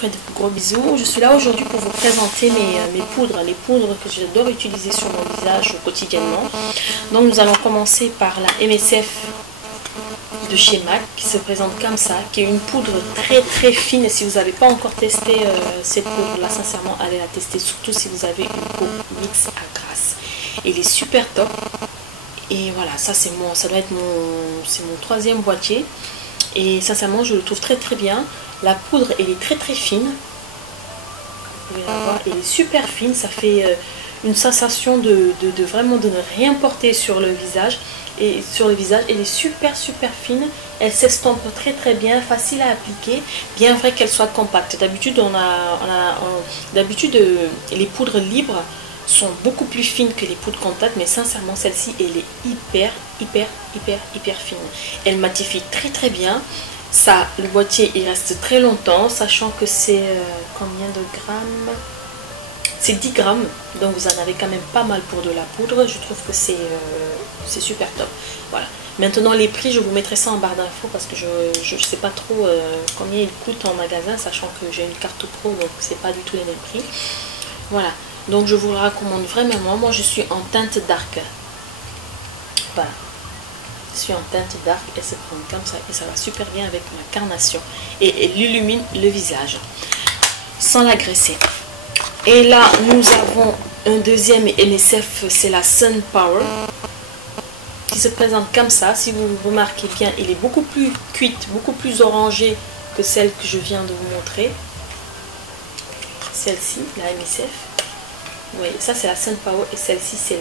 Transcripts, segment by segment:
fais de gros bisous. Je suis là aujourd'hui pour vous présenter mes poudres, les poudres que j'adore utiliser sur mon visage quotidiennement. Donc nous allons commencer par la MSF de chez MAC qui se présente comme ça, qui est une poudre très fine. Et si vous n'avez pas encore testé cette poudre là, sincèrement allez la tester, surtout si vous avez une peau mixte à grasse. Elle est super top. Et voilà, ça doit être mon troisième boîtier. Et sincèrement je le trouve très bien. La poudre elle est très fine. Vous pouvez la voir, elle est super fine. Ça fait une sensation de vraiment de ne rien porter sur le visage. Et sur le visage elle est super fine. Elle s'estompe très bien, facile à appliquer, bien vrai qu'elle soit compacte. D'habitude les poudres libres sont beaucoup plus fines que les poudres contacts, mais sincèrement celle-ci elle est hyper fine. Elle matifie très bien. Ça, le boîtier il reste très longtemps, sachant que c'est combien de grammes? C'est 10 grammes, donc vous en avez quand même pas mal pour de la poudre. Je trouve que c'est super top. Voilà. Maintenant les prix, je vous mettrai ça en barre d'infos parce que je sais pas trop combien il coûte en magasin, sachant que j'ai une carte pro, donc c'est pas du tout les mêmes prix. Voilà. Donc je vous le recommande vraiment. Moi je suis en teinte dark. Voilà. Je suis en teinte dark, elle se prend comme ça et ça va super bien avec ma carnation. Et elle illumine le visage sans l'agresser. Et là nous avons un deuxième MSF, c'est la Sun Power, qui se présente comme ça. Si vous remarquez bien, il est beaucoup plus cuite, beaucoup plus orangé que celle que je viens de vous montrer. Celle-ci, la MSF. Oui, ça c'est la Sun Power et celle-ci c'est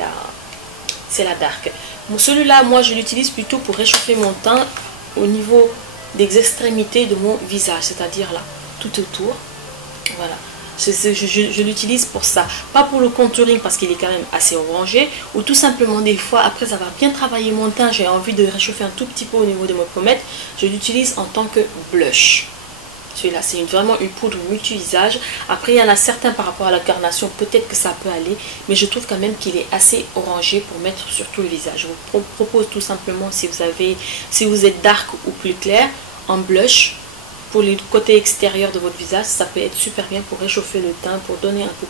la Dark. Bon, celui-là, moi je l'utilise plutôt pour réchauffer mon teint au niveau des extrémités de mon visage, c'est-à-dire là, tout autour. Voilà. Je l'utilise pour ça, pas pour le contouring parce qu'il est quand même assez orangé, ou tout simplement des fois après avoir bien travaillé mon teint, j'ai envie de réchauffer un tout petit peu au niveau de mes pommettes, je l'utilise en tant que blush. Celui-là c'est vraiment une poudre multi-visage. Après il y en a certains par rapport à la carnation, peut-être que ça peut aller, mais je trouve quand même qu'il est assez orangé pour mettre sur tout le visage. Je vous propose tout simplement, si vous êtes dark ou plus clair, en blush. Pour les côtés extérieurs de votre visage, ça peut être super bien pour réchauffer le teint, pour donner un peu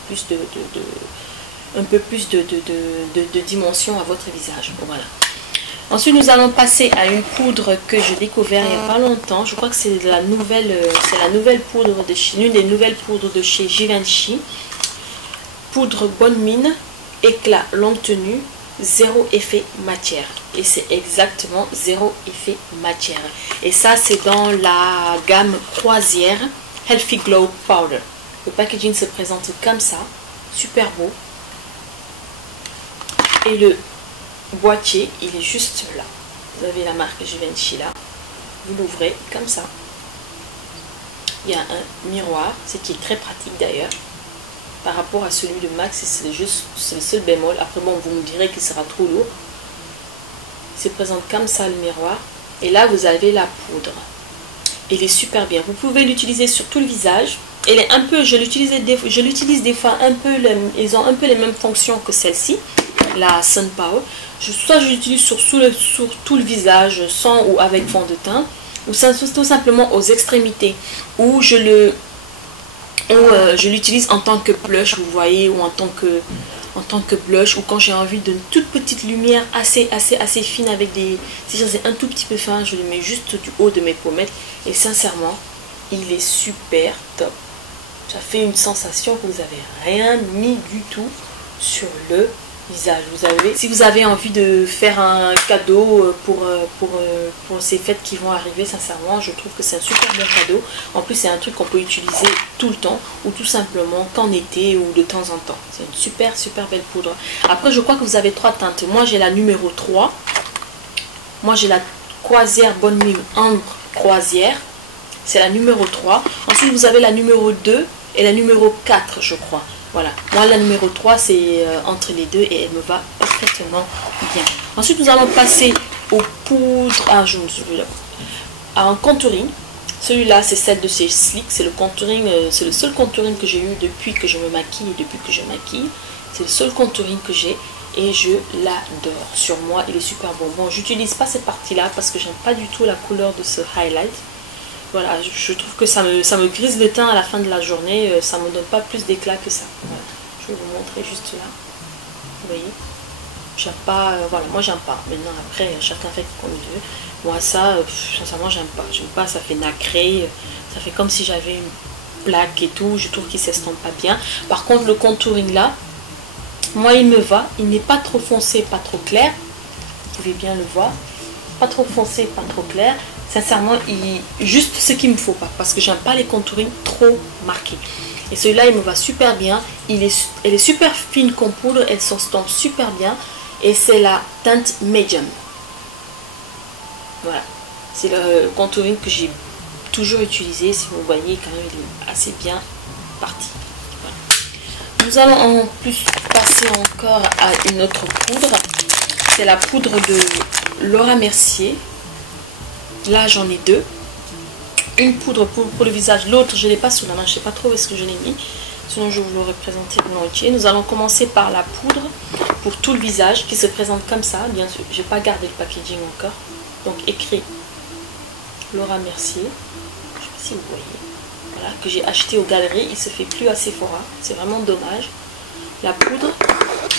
plus de dimension à votre visage. Voilà. Ensuite, nous allons passer à une poudre que j'ai découvert il n'y a pas longtemps. Je crois que c'est la nouvelle poudre de chez, l'une des nouvelles poudres de chez Givenchy. Poudre bonne mine, éclat longue tenue, zéro effet matière. Et c'est exactement zéro effet matière. Et ça c'est dans la gamme croisière Healthy Glow Powder. Le packaging se présente comme ça, super beau. Et le boîtier il est juste là. Vous avez la marque Givenchy là. Vous l'ouvrez comme ça. Il y a un miroir, ce qui est très pratique d'ailleurs. Par rapport à celui de MAC, c'est le seul bémol. Après bon, vous me direz qu'il sera trop lourd. Il se présente comme ça le miroir. Et là vous avez la poudre. Elle est super bien. Vous pouvez l'utiliser sur tout le visage. Elle est un peu, je l'utilise des fois un peu, ils ont un peu les mêmes fonctions que celle-ci, la Sun Power. Soit je l'utilise sur tout le visage, sans ou avec fond de teint, ou tout simplement aux extrémités, où je l'utilise en tant que blush, vous voyez, ou en tant que blush, ou quand j'ai envie d'une toute petite lumière assez fine avec des... Si j'en ai un tout petit peu fin, je le mets juste du haut de mes pommettes. Et sincèrement, il est super top. Ça fait une sensation que vous n'avez rien mis du tout sur le visage. Si vous avez envie de faire un cadeau pour ces fêtes qui vont arriver, sincèrement, je trouve que c'est un super bon cadeau. En plus, c'est un truc qu'on peut utiliser tout le temps ou tout simplement qu'en été ou de temps en temps. C'est une super belle poudre. Après, je crois que vous avez 3 teintes. Moi, j'ai la numéro 3. Moi, j'ai la croisière bonne mine ambre croisière. C'est la numéro 3. Ensuite, vous avez la numéro 2 et la numéro 4, je crois. Voilà, moi la numéro 3 c'est entre les deux et elle me va parfaitement bien. Ensuite nous allons passer aux poudres, en contouring. Celui-là c'est celle de chez Sleek, c'est le contouring, c'est le seul contouring que j'ai eu depuis que je me maquille et depuis que je maquille. C'est le seul contouring que j'ai et je l'adore. Sur moi il est super bon. Bon, j'utilise pas cette partie là parce que j'aime pas du tout la couleur de ce highlight. voilà, je trouve que ça me grise le teint à la fin de la journée, ça me donne pas plus d'éclat que ça. Voilà. Je vais vous montrer juste là. Vous voyez, j'aime pas, voilà, moi j'aime pas. Maintenant après, chacun fait comme il veut. Moi ça, sincèrement j'aime pas, ça fait nacré, ça fait comme si j'avais une plaque et tout, je trouve qu'il s'estompe pas bien. Par contre le contouring là, moi il me va, il n'est pas trop foncé, pas trop clair, vous pouvez bien le voir, pas trop foncé, pas trop clair. Sincèrement, juste ce qu'il me faut pas, parce que j'aime pas les contourings trop marqués. Et celui-là, il me va super bien. Elle est super fine comme poudre, elle s'estompe super bien. Et c'est la teinte medium. Voilà, c'est le contouring que j'ai toujours utilisé. Si vous voyez, quand même, il est assez bien parti. Voilà. Nous allons en plus passer encore à une autre poudre. C'est la poudre de Laura Mercier. Là j'en ai deux, une poudre pour le visage, l'autre je ne l'ai pas sous la main, je ne sais pas trop où est-ce que je l'ai mis, sinon je vous l'aurais présenté volontiers. Nous allons commencer par la poudre pour tout le visage qui se présente comme ça, bien sûr, je n'ai pas gardé le packaging encore, donc écrit Laura Mercier, je ne sais pas si vous voyez, voilà, que j'ai acheté aux galeries, il se fait plus à Sephora, c'est vraiment dommage. La poudre,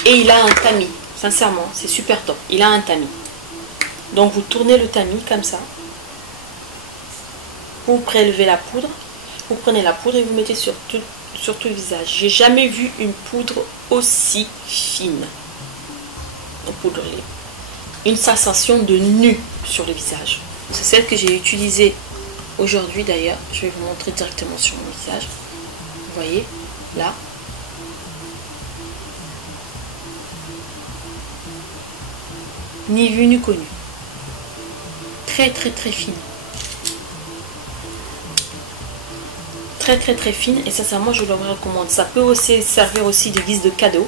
et il a un tamis, sincèrement c'est super top, il a un tamis, donc vous tournez le tamis comme ça. Vous prélevez la poudre, vous prenez la poudre et vous mettez sur tout le visage. J'ai jamais vu une poudre aussi fine. Une poudre, une sensation de nu sur le visage. C'est celle que j'ai utilisée aujourd'hui d'ailleurs. Je vais vous montrer directement sur mon visage. Vous voyez, là. Ni vu ni connu. Très très très fine. Très fine, et sincèrement je le recommande. Ça peut aussi servir aussi de guise de cadeau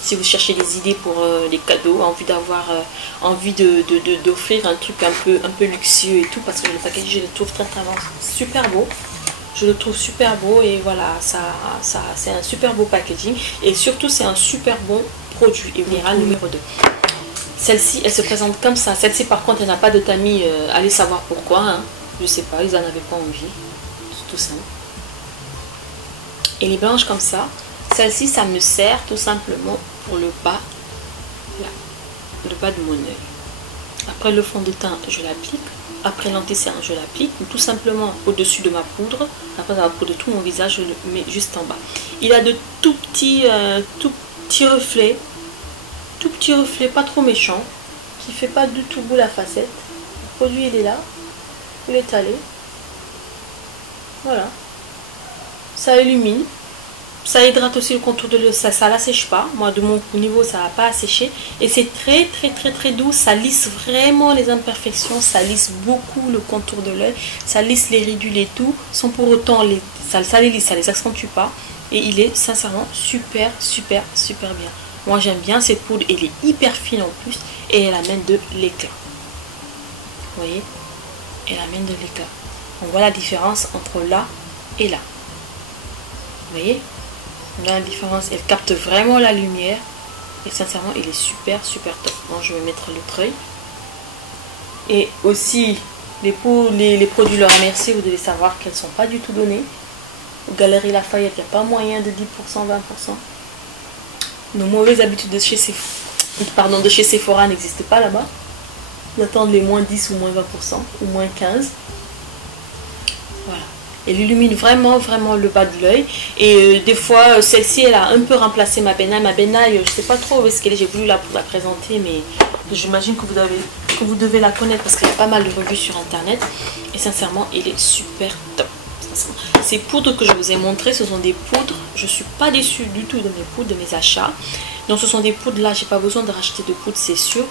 si vous cherchez des idées pour les cadeaux, envie d'offrir un truc un peu luxueux et tout, parce que le packaging je le trouve très super beau, je le trouve super beau, et voilà, c'est un super beau packaging, et surtout c'est un super bon produit. Et général numéro 2, celle-ci elle se présente comme ça. Celle-ci par contre elle n'a pas de tamis, allez savoir pourquoi, hein. Je sais pas, ils en avaient pas envie, c'est tout simple. Elle est blanche comme ça. Celle-ci, ça me sert tout simplement pour le bas, là, le bas de mon œil. Après le fond de teint, je l'applique. Après l'anti-cerne, je l'applique. Tout simplement au-dessus de ma poudre. Après la poudre de tout mon visage, je le mets juste en bas. Il a de tout petits reflets. Tout petits reflets, pas trop méchants. Qui fait pas du tout boule à facette. Le produit, il est là. Vous l'étalez. Voilà. Ça illumine, ça hydrate aussi le contour de l'œil, ça l'assèche pas. Moi de mon niveau ça va pas assécher, et c'est très doux, ça lisse vraiment les imperfections, ça lisse beaucoup le contour de l'œil, ça lisse les ridules et tout, sans pour autant ça les lisse, ça les accentue pas, et il est sincèrement super bien. Moi j'aime bien cette poudre, elle est hyper fine en plus, et elle amène de l'éclat. Vous voyez, elle amène de l'éclat. On voit la différence entre là et là. Vous voyez, on a la différence, elle capte vraiment la lumière, et sincèrement il est super top. Bon, je vais mettre l'autre œil. Et aussi les produits Laura Mercier, vous devez savoir qu'elles ne sont pas du tout données. Aux Galeries Lafayette, il n'y a pas moyen de 10%, 20%. Nos mauvaises habitudes de chez Sephora n'existent pas là-bas. Ils attendent les moins 10 ou moins 20% ou moins 15%. Voilà. Elle illumine vraiment le bas de l'œil. Et des fois, celle-ci, elle a un peu remplacé ma Ben Nye. Ma Ben Nye, je ne sais pas trop où est-ce qu'elle est. J'ai voulu la présenter, mais j'imagine que vous devez la connaître parce qu'il y a pas mal de revues sur Internet. Et sincèrement, elle est super top. Ces poudres que je vous ai montrées, ce sont des poudres. Je ne suis pas déçue du tout de mes poudres, de mes achats. Donc ce sont des poudres là, j'ai pas besoin de racheter de poudres, c'est sûr.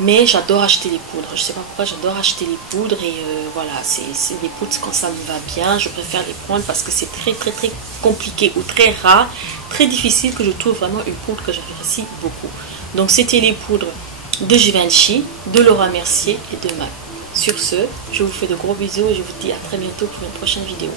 Mais j'adore acheter les poudres. Je sais pas pourquoi j'adore acheter les poudres. Et voilà, c'est des poudres quand ça me va bien. Je préfère les prendre parce que c'est très compliqué ou très rare, très difficile que je trouve vraiment une poudre que j'apprécie beaucoup. Donc c'était les poudres de Givenchy, de Laura Mercier et de MAC. Sur ce, je vous fais de gros bisous et je vous dis à très bientôt pour une prochaine vidéo.